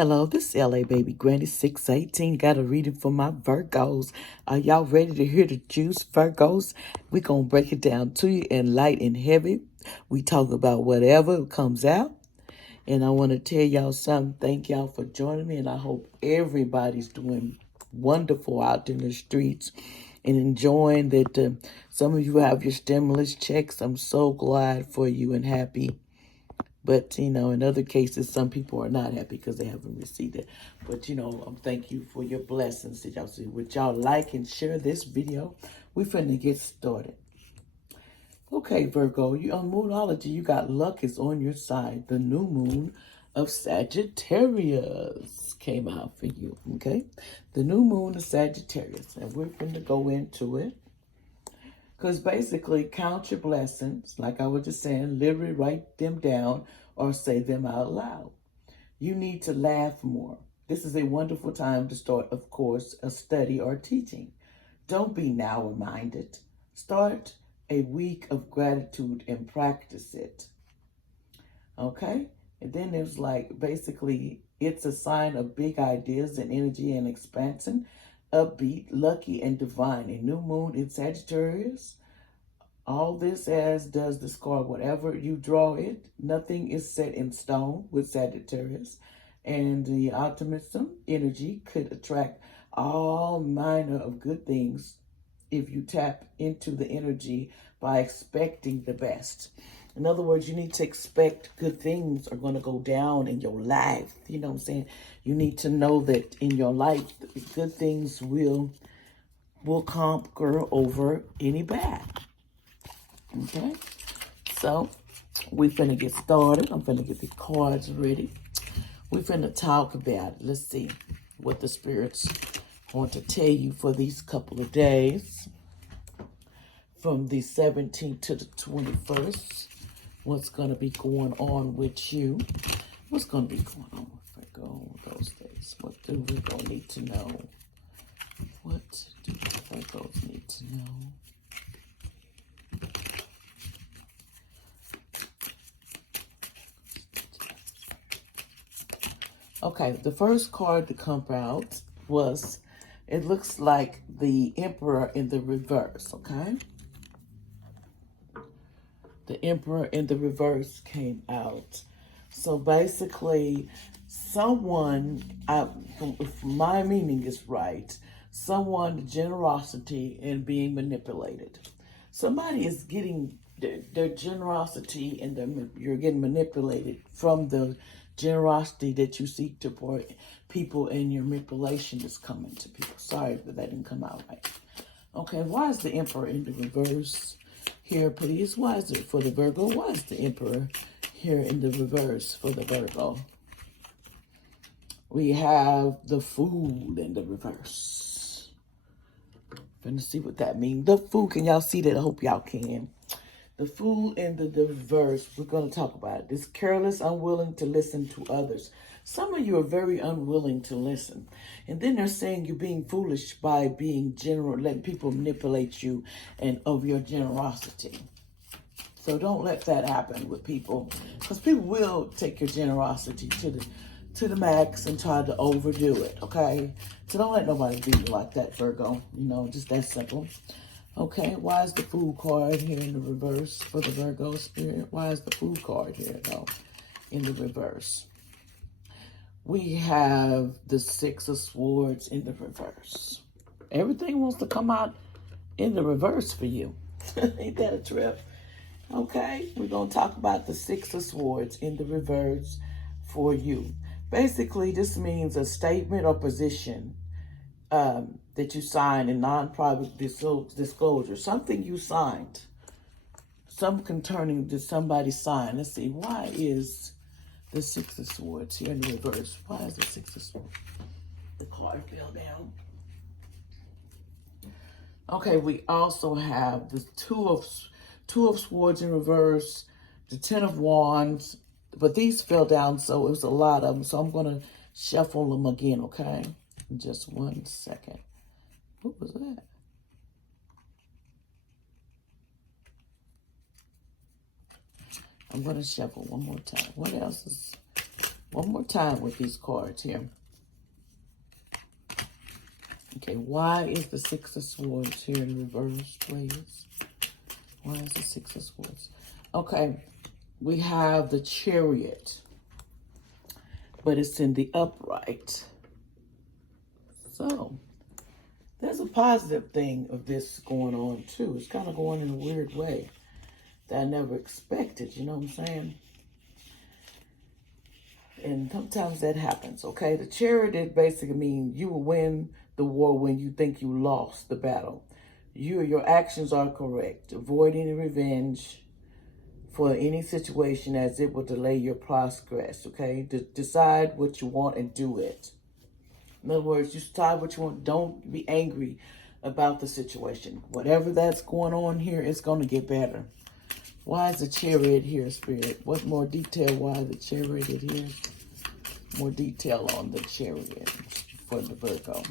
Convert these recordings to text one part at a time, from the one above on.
Hello, this is LA Baby Granny 618. Got a reading for my Virgos. Are y'all ready to hear the juice, Virgos? We're going to break it down to you in light and heavy. We talk about whatever comes out. And I want to tell y'all something. Thank y'all for joining me. And I hope everybody's doing wonderful out in the streets and enjoying that. Some of you have your stimulus checks. I'm so glad for you and happy. But, in other cases, some people are not happy because they haven't received it. But, thank you for your blessings that y'all see. Would y'all like and share this video? We finna get started. Okay, Virgo, you on Moonology, you got luck is on your side. The new moon of Sagittarius came out for you, okay? The new moon of Sagittarius. And we're finna go into it. Because basically, count your blessings, like I was just saying, literally write them down or say them out loud. You need to laugh more. This is a wonderful time to start, of course, a study or teaching. Don't be narrow-minded. Start a week of gratitude and practice it. Okay? And then there's basically, it's a sign of big ideas and energy and expansion. Upbeat, lucky, and divine. A new moon in Sagittarius. All this as does the card. Whatever you draw it, nothing is set in stone with Sagittarius. And the optimism energy could attract all manner of good things if you tap into the energy by expecting the best. In other words, you need to expect good things are going to go down in your life. You know what I'm saying? You need to know that in your life, good things will conquer over any bad. Okay? So, we finna get started. I'm finna get the cards ready. We finna talk about it. Let's see what the spirits want to tell you for these couple of days. From the 17th to the 21st. What's going to be going on with you? What's going to be going on with Virgo those days? What do Virgo need to know? What do Virgos need to know? Okay, the first card to come out was, it looks like the Emperor in the reverse, okay? The Emperor in the reverse came out. So basically, someone, if my meaning is right, someone generosity and being manipulated. Somebody is getting their generosity and you're getting manipulated from the generosity that you seek to pour people, and your manipulation is coming to people. Sorry, but that didn't come out right. Okay, why is the Emperor in the reverse? Here, please. Why is it for the Virgo? Why is the Emperor here in the reverse for the Virgo? We have the Fool in the reverse. Gonna see what that means. The Fool, can y'all see that? I hope y'all can. The Fool in the reverse, we're going to talk about it. This careless, unwilling to listen to others. Some of you are very unwilling to listen. And then they're saying you're being foolish by being general, letting people manipulate you and of your generosity. So don't let that happen with people, because people will take your generosity to the max and try to overdo it, okay? So don't let nobody do you like that, Virgo. Just that simple. Okay, why is the Fool card here in the reverse for the Virgo spirit? Why is the Fool card here, though, in the reverse? We have the Six of Swords in the reverse. Everything wants to come out in the reverse for you. Ain't that a trip? Okay, we're going to talk about the Six of Swords in the reverse for you. Basically, this means a statement or position that you signed in non-private disclosure. Something you signed. Some concerning that somebody signed. Let's see, why is the Six of Swords here in the reverse? Why is the Six of Swords? The card fell down. Okay, we also have the Two of Swords in reverse, the Ten of Wands, but these fell down, so it was a lot of them. So I'm going to shuffle them again, okay? Just 1 second. What was that? I'm going to shuffle one more time. What else is One more time with these cards here. Okay, why is the Six of Swords here in reverse, please? Why is the Six of Swords? Okay, we have the Chariot, but it's in the upright. So, there's a positive thing of this going on, too. It's kind of going in a weird way that I never expected, you know what I'm saying? And sometimes that happens, okay? The Chariot basically means you will win the war when you think you lost the battle. Your actions are correct. Avoid any revenge for any situation as it will delay your progress, okay? Decide what you want and do it. In other words, you decide what you want. Don't be angry about the situation. Whatever that's going on here, it's going to get better. Why is the Chariot here, Spirit? What more detail why the Chariot is here? More detail on the Chariot for the Virgo.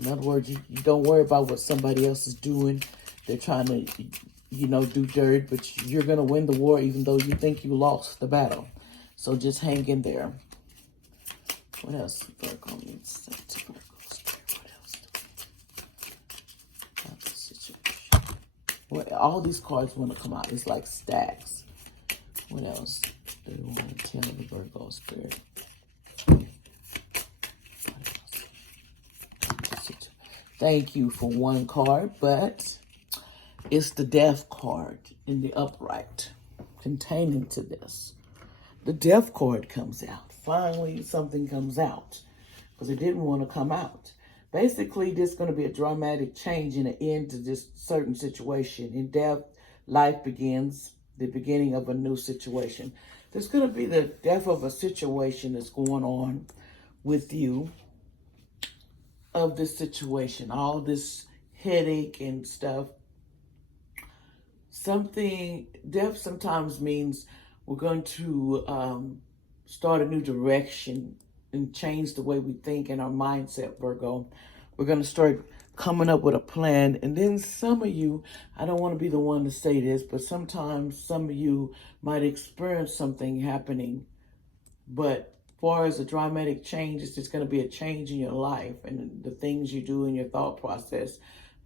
In other words, you don't worry about what somebody else is doing. They're trying to, do dirt, but you're going to win the war even though you think you lost the battle. So just hang in there. What else Virgo needs to say to Virgo? What else? That's the situation. Well, all these cards want to come out. It's like stacks. What else do you want to tell the Virgo Spirit? Thank you for one card, but it's the Death card in the upright containing to this. The Death card comes out. Finally, something comes out because it didn't want to come out. Basically, this is going to be a dramatic change and an end to this certain situation. In death, life begins, the beginning of a new situation. There's going to be the death of a situation that's going on with you, of this situation, all this headache and stuff. Death sometimes means we're going to start a new direction and change the way we think and our mindset, Virgo. We're going to start coming up with a plan. And then some of you, I don't want to be the one to say this, but sometimes some of you might experience something happening, but as far as a dramatic change, it's just going to be a change in your life and the things you do in your thought process.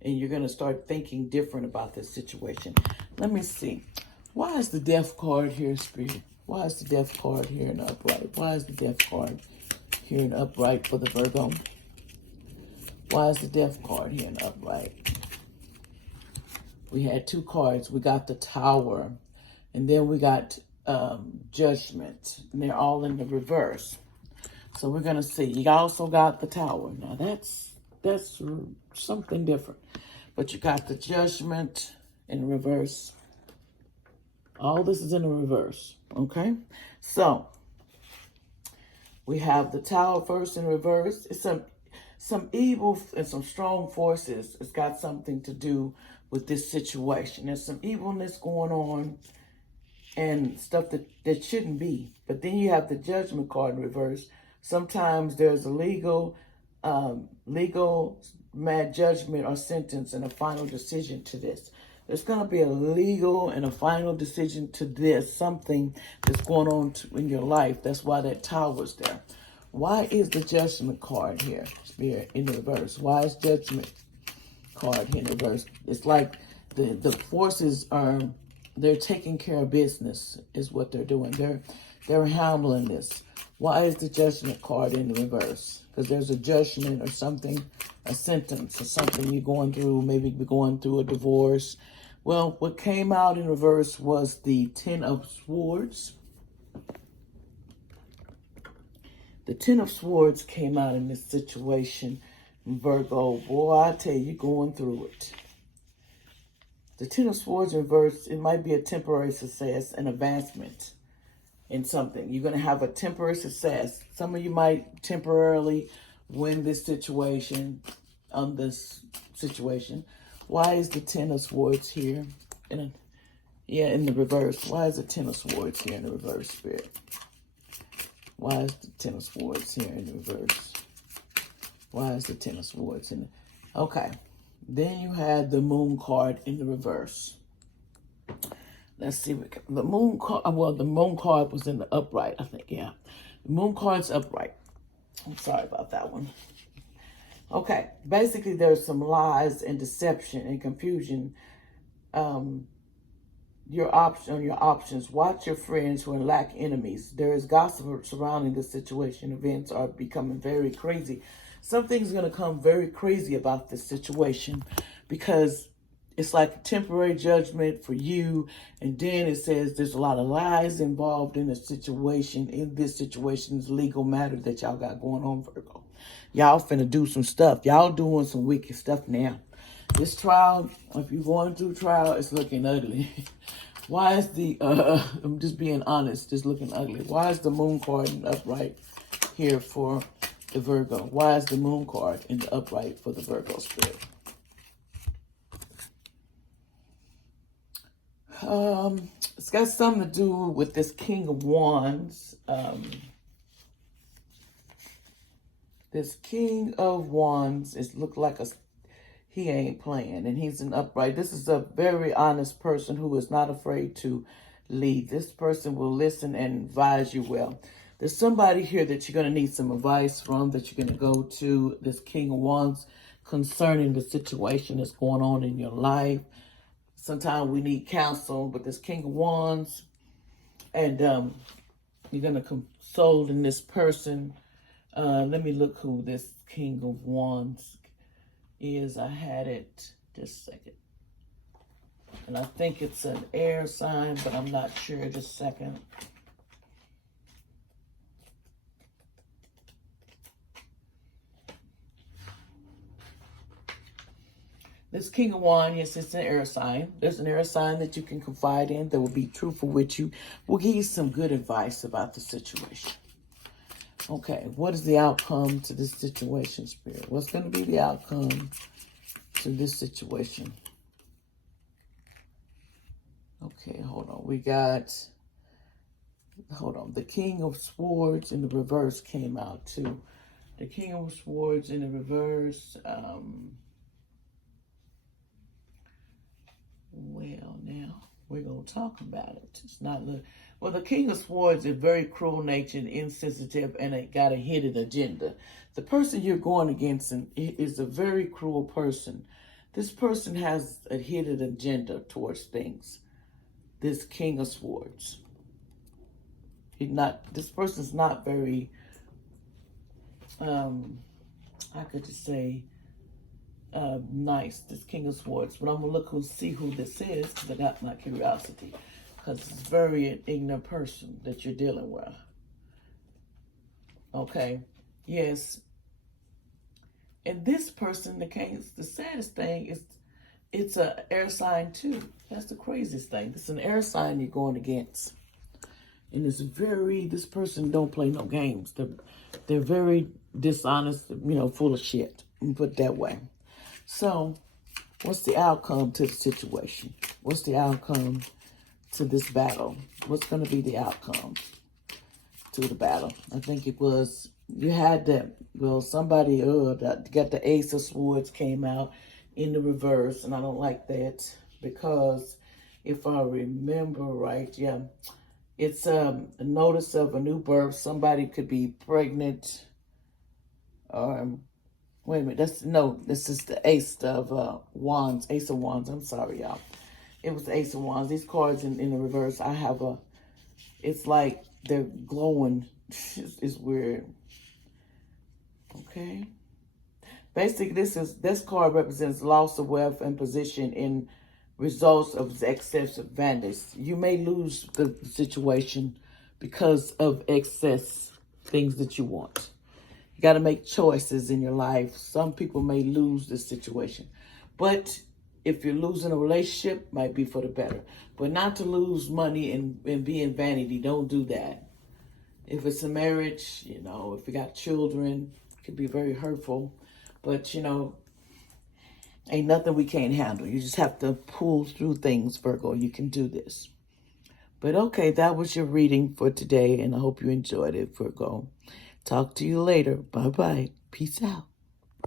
And you're going to start thinking different about this situation. Let me see. Why is the Death card here, Spirit? Why is the Death card here in the upright? Why is the Death card here in the upright for the Virgo? Why is the Death card here in the upright? We had two cards. We got the Tower, and then we got Judgment, and they're all in the reverse. So we're going to see. You also got the Tower. Now that's something different. But you got the Judgment in reverse. All this is in the reverse, okay? So we have the Tower first in reverse. It's some evil and some strong forces. It's got something to do with this situation. There's some evilness going on and stuff that shouldn't be. But then you have the Judgment card in reverse. Sometimes there's a legal mad judgment or sentence and a final decision to this. There's going to be a legal and a final decision to this, something that's going on in your life. That's why that Tower's there. Why is the Judgment card here, Spirit, in the reverse? Why is Judgment card here in the reverse? It's like the forces are, they're taking care of business is what they're doing. They're handling this. Why is the Judgment card in the reverse? Because there's a judgment or something, a sentence or something you're going through. Maybe you're going through a divorce. Well, what came out in reverse was the Ten of Swords. The Ten of Swords came out in this situation. Virgo, boy, I tell you, you're going through it. The Ten of Swords in reverse, it might be a temporary success, an advancement in something. You're going to have a temporary success. Some of you might temporarily win this situation, Why is the Ten of Swords here? In the reverse. Why is the Ten of Swords here in the reverse, Spirit? Why is the Ten of Swords here in the reverse? Why is the Ten of Swords in the... Okay. Then you had the Moon card in the reverse. Let's see. The moon card. Well, the moon card was in the upright, I think. Yeah. The moon card's upright. I'm sorry about that one. Okay. Basically, there's some lies and deception and confusion. Your options. Watch your friends who lack enemies. There is gossip surrounding the situation. Events are becoming very crazy. Something's going to come very crazy about this situation because it's like a temporary judgment for you. And then it says there's a lot of lies involved in the situation. In this situation's legal matter that y'all got going on, Virgo. Y'all finna do some stuff. Y'all doing some wicked stuff now. This trial, if you're going through trial, it's looking ugly. Why is the, I'm just being honest, just looking ugly. Why is the moon card in the upright here for the Virgo? Why is the moon card in the upright for the Virgo spirit? It's got something to do with this King of Wands. This King of Wands, it looked like he ain't playing, and he's an upright. This is a very honest person who is not afraid to lead. This person will listen and advise you well. There's somebody here that you're going to need some advice from, that you're going to go to, this King of Wands, concerning the situation that's going on in your life. Sometimes we need counsel, but this King of Wands, and you're going to console in this person. Let me look who this King of Wands is. I had it just a second. And I think it's an air sign, but I'm not sure. Just a second. This King of Wands, yes, it's an air sign. There's an air sign that you can confide in, that will be truthful with you. Will give you some good advice about the situation. Okay, what is the outcome to this situation, Spirit? What's going to be the outcome to this situation? Okay, hold on. We got, the King of Swords in the reverse came out too. The King of Swords in the reverse. Well, now we're going to talk about it. It's not, well, the King of Swords is very cruel-natured, insensitive, and it got a hidden agenda. The person you're going against is a very cruel person. This person has a hidden agenda towards things. This King of Swords. This person's not very, I could just say, nice, this King of Swords. But I'm going to look and see who this is, because I got my curiosity. Because it's very an ignorant person that you're dealing with. Okay. Yes. And this person, the saddest thing is it's an air sign too. That's the craziest thing. It's an air sign you're going against. And this person don't play no games. They're very dishonest, full of shit. Let me put it that way. So, what's the outcome to the situation? What's the outcome to this battle? What's going to be the outcome to the battle? I think it was, you had that, well, somebody that got the Ace of Swords came out in the reverse, and I don't like that because if I remember right, yeah, it's a notice of a new birth. Somebody could be pregnant. Wait a minute, this is the Ace of Wands, Ace of Wands. I'm sorry, y'all. It was the Ace of Wands. These cards in the reverse, I have it's like they're glowing. It's weird. Okay. Basically, this card represents loss of wealth and position in results of excess advantage. You may lose the situation because of excess things that you want. You got to make choices in your life. Some people may lose this situation. But if you're losing a relationship, might be for the better. But not to lose money and be in vanity. Don't do that. If it's a marriage, if you got children, it could be very hurtful. But, ain't nothing we can't handle. You just have to pull through things, Virgo. You can do this. But okay, that was your reading for today, and I hope you enjoyed it, Virgo. Talk to you later. Bye-bye. Peace out.